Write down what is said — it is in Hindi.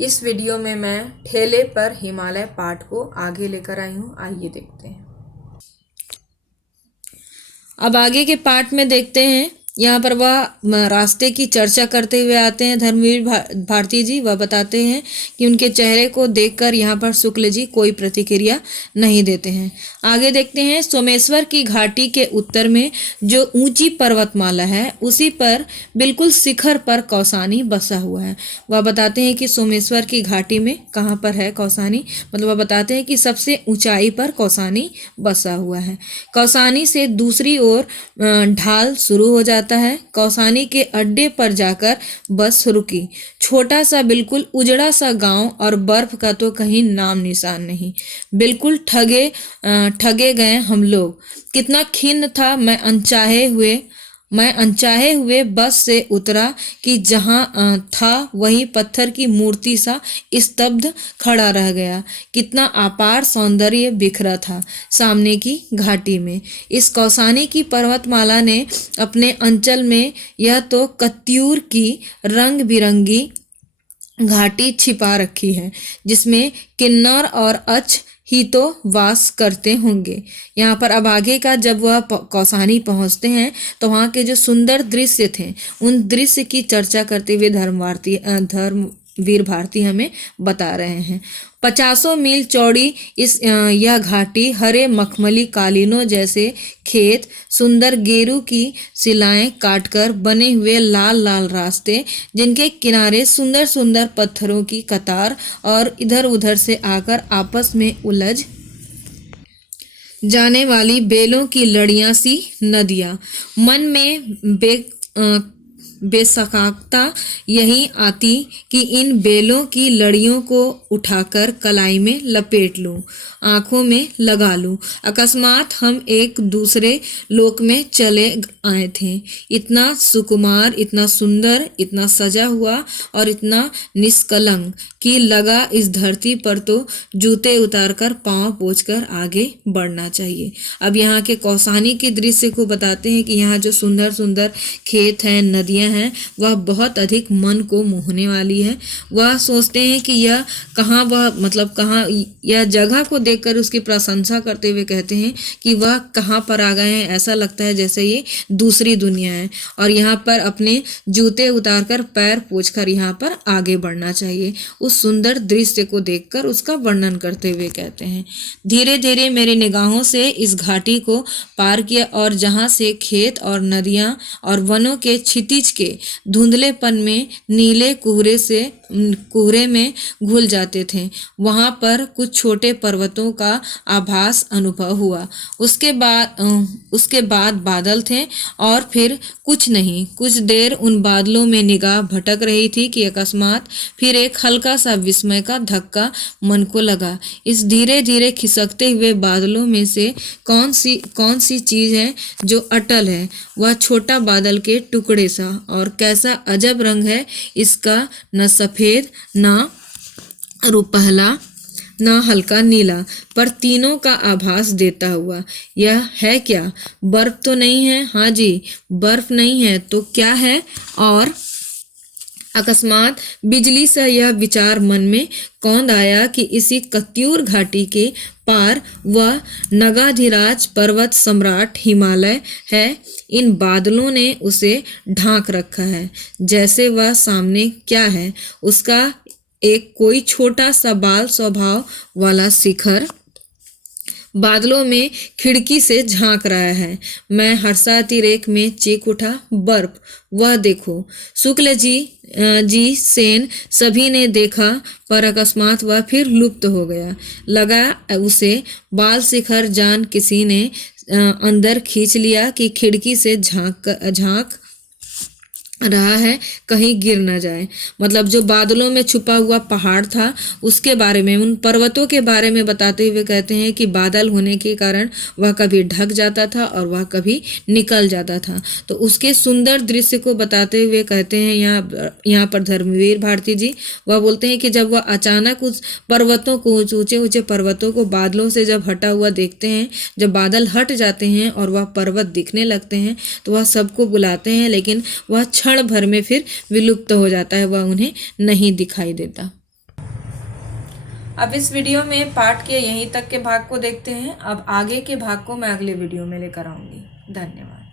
इस वीडियो में मैं ठेले पर हिमालय पाठ को आगे लेकर आई हूँ। आइए देखते हैं। अब आगे के पाठ में देखते हैं। यहाँ पर वह रास्ते की चर्चा करते हुए आते हैं। धर्मवीर भारती जी वह बताते हैं कि उनके चेहरे को देखकर यहाँ पर शुक्ल जी कोई प्रतिक्रिया नहीं देते हैं। आगे देखते हैं। सोमेश्वर की घाटी के उत्तर में जो ऊंची पर्वतमाला है उसी पर बिल्कुल शिखर पर कौसानी बसा हुआ है। वह बताते हैं कि सोमेश्वर की घाटी में कहाँ पर है कौसानी, मतलब वह बताते हैं कि सबसे ऊंचाई पर कौसानी बसा हुआ है। कौसानी से दूसरी ओर ढाल शुरू हो जाता है। कौसानी के अड्डे पर जाकर बस रुकी। छोटा सा बिल्कुल उजड़ा सा गांव और बर्फ का तो कहीं नाम निशान नहीं। बिल्कुल ठगे गए हम लोग। कितना खिन्न था। मैं अनचाहे हुए बस से उतरा कि जहां था वही पत्थर की मूर्ति सा स्तब्ध खड़ा रह गया। कितना अपार सौंदर्य बिखरा था सामने की घाटी में। इस कौसानी की पर्वतमाला ने अपने अंचल में यह तो कत्यूर की रंग बिरंगी घाटी छिपा रखी है, जिसमें किन्नर और अच ही तो वास करते होंगे। यहाँ पर अब आगे का जब वह कौसानी पहुँचते हैं तो वहाँ के जो सुंदर दृश्य थे उन दृश्य की चर्चा करते हुए धर्मवीर भारती हमें बता रहे हैं। 50 मील चौड़ी यह घाटी हरे मखमली कालीनों जैसे खेत, सुंदर गेरू की शिलाएं काटकर बने हुए लाल लाल रास्ते, जिनके किनारे सुंदर सुंदर पत्थरों की कतार और इधर उधर से आकर आपस में उलझ जाने वाली बेलों की लड़ियां सी नदियां। मन में बेसकाता यही आती कि इन बेलों की लड़ियों को उठाकर कलाई में लपेट लूं, आंखों में लगा लूं। अकस्मात हम एक दूसरे लोक में चले आए थे। इतना सुकुमार, इतना सुंदर, इतना सजा हुआ और इतना निष्कलंक कि लगा इस धरती पर तो जूते उतारकर पांव पोंछकर आगे बढ़ना चाहिए। अब यहाँ के कौसानी के दृश्य को बताते हैं कि यहाँ जो सुंदर सुंदर खेत हैं, नदियाँ हैं, वह बहुत अधिक मन को मोहने वाली है। वह सोचते हैं कि यह कहाँ, यह जगह को देखकर उसकी प्रशंसा करते हुए कहते हैं कि वह कहाँ पर आ गए हैं। ऐसा लगता है जैसे ये दूसरी दुनिया है और यहाँ पर अपने जूते उतारकर पैर पोंछकर यहाँ पर आगे बढ़ना चाहिए। उस सुंदर दृश्य को देखकर उसका वर्णन करते हुए कहते हैं, धीरे धीरे मेरी निगाहों से इस घाटी को पार किया और जहाँ से खेत और नदियाँ और वनों के क्षितिज के धुंधलेपन में नीले कोहरे में घुल जाते थे, वहां पर कुछ छोटे पर्वतों का आभास अनुभव हुआ। उसके बाद बादल थे और फिर कुछ नहीं। कुछ देर उन बादलों में निगाह भटक रही थी कि अकस्मात फिर एक हल्का सा विस्मय का धक्का मन को लगा। इस धीरे धीरे खिसकते हुए बादलों में से कौन सी चीज है जो अटल है। वह छोटा बादल के टुकड़े सा, और कैसा अजब रंग है इसका, न सफेद, न रुपहला, न हल्का नीला, पर तीनों का आभास देता हुआ। यह है क्या? बर्फ तो नहीं है? हाँ जी, बर्फ नहीं है तो क्या है? और अकस्मात बिजली सा यह विचार मन में कौंध आया कि इसी कत्यूर घाटी के पार वह नगाधिराज पर्वत सम्राट हिमालय है। इन बादलों ने उसे ढांक रखा है। जैसे वह सामने क्या है? उसका एक कोई छोटा सा बाल स्वभाव वाला शिखर बादलों में खिड़की से झांक रहा है। मैं हर्षातिरेक में चीख उठा, बर्फ! वह देखो! शुक्ल जी सेन सभी ने देखा, पर अकस्मात वह फिर लुप्त हो गया। लगा उसे बाल शिखर जान किसी ने अंदर खींच लिया कि खिड़की से झांक रहा है, कहीं गिर न जाए। मतलब जो बादलों में छुपा हुआ पहाड़ था उसके बारे में, उन पर्वतों के बारे में बताते हुए कहते हैं कि बादल होने के कारण वह कभी ढक जाता था और वह कभी निकल जाता था। तो उसके सुंदर दृश्य को बताते हुए कहते हैं यहाँ पर धर्मवीर भारती जी, वह बोलते हैं कि जब वह अचानक उस पर्वतों को, ऊंचे ऊंचे पर्वतों को बादलों से जब हटा हुआ देखते हैं, जब बादल हट जाते हैं और वह पर्वत दिखने लगते हैं तो वह सबको बुलाते हैं, लेकिन वह क्षण भर में फिर विलुप्त हो जाता है, वह उन्हें नहीं दिखाई देता। अब इस वीडियो में पाठ के यहीं तक के भाग को देखते हैं। अब आगे के भाग को मैं अगले वीडियो में लेकर आऊँगी। धन्यवाद।